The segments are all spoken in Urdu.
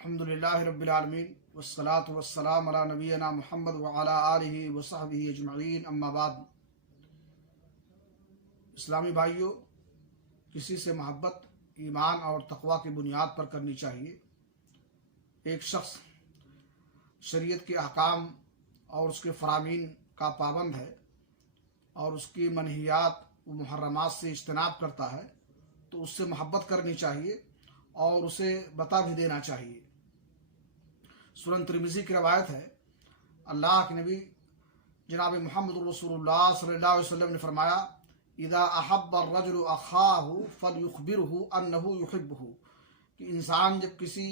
الحمد للہ رب العالمین والصلاة والسلام علی نبینا محمد وعلی آلہ وصحبہ اجمعین، اما بعد۔ اسلامی بھائیوں، کسی سے محبت ایمان اور تقوی کی بنیاد پر کرنی چاہیے۔ ایک شخص شریعت کے احکام اور اس کے فرامین کا پابند ہے اور اس کی منہیات و محرمات سے اجتناب کرتا ہے تو اس سے محبت کرنی چاہیے اور اسے بتا بھی دینا چاہیے۔ سنن ترمذی کی روایت ہے، اللہ کے نبی جناب محمد رسول اللہ صلی اللہ علیہ وسلم نے فرمایا، اذا احب الرجل اخاہ فلیخبرہ انہ یحبہ، کہ انسان جب کسی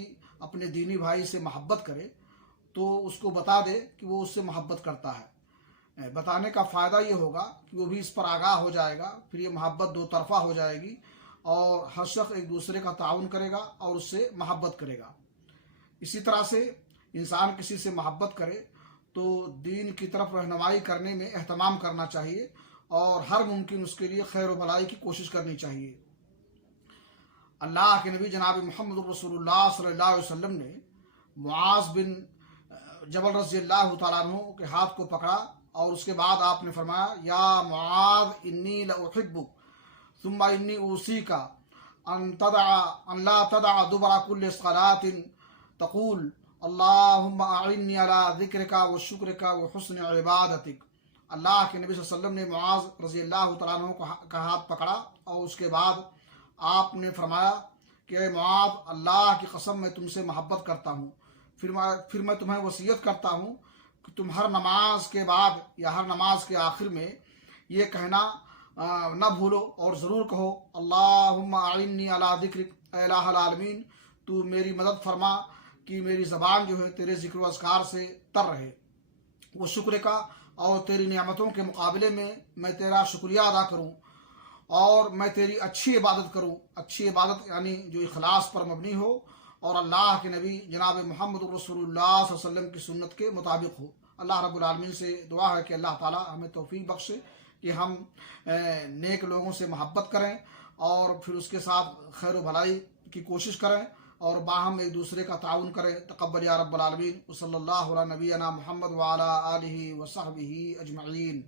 اپنے دینی بھائی سے محبت کرے تو اس کو بتا دے کہ وہ اس سے محبت کرتا ہے۔ بتانے کا فائدہ یہ ہوگا کہ وہ بھی اس پر آگاہ ہو جائے گا، پھر یہ محبت دو طرفہ ہو جائے گی اور ہر شخص ایک دوسرے کا تعاون کرے گا اور اس سے محبت کرے گا۔ اسی طرح سے انسان کسی سے محبت کرے تو دین کی طرف رہنمائی کرنے میں اہتمام کرنا چاہیے اور ہر ممکن اس کے لیے خیر و بھلائی کی کوشش کرنی چاہیے۔ اللہ کے نبی جناب محمد رسول اللہ صلی اللہ علیہ وسلم نے معاذ بن جبل رضی اللہ تعالیٰ عنہ کے ہاتھ کو پکڑا اور اس کے بعد آپ نے فرمایا، یا معاذ انی لاحبک ثم انی اوصیک ان لا تدع دبر کل صلاۃ تقول اللہم اعنی علی ذکرک و شکرک و حسن عبادتک۔ اللہ کے نبی صلی اللہ علیہ وسلم نے معاذ رضی اللہ تعالیٰ عنہ کا ہاتھ پکڑا اور اس کے بعد آپ نے فرمایا کہ اے معاذ، اللہ کی قسم میں تم سے محبت کرتا ہوں، پھر میں تمہیں وصیت کرتا ہوں کہ تم ہر نماز کے بعد یا ہر نماز کے آخر میں یہ کہنا نہ بھولو اور ضرور کہو، اللہم اعنی علی ذکرک، اے الہ العالمین تو میری مدد فرما کہ میری زبان جو ہے تیرے ذکر و اذکار سے تر رہے، وہ شکر کا اور تیری نعمتوں کے مقابلے میں میں تیرا شکریہ ادا کروں اور میں تیری اچھی عبادت کروں۔ اچھی عبادت یعنی جو اخلاص پر مبنی ہو اور اللہ کے نبی جناب محمد رسول اللہ صلی اللہ علیہ وسلم کی سنت کے مطابق ہو۔ اللہ رب العالمین سے دعا ہے کہ اللہ تعالی ہمیں توفیق بخشے کہ ہم نیک لوگوں سے محبت کریں اور پھر اس کے ساتھ خیر و بھلائی کی کوشش کریں اور باہم ایک دوسرے کا تعاون کریں۔ تقبل یا رب العالمین۔ وصلی اللہ علی نبینا محمد وعلی آلہ وصحبہ اجمعین۔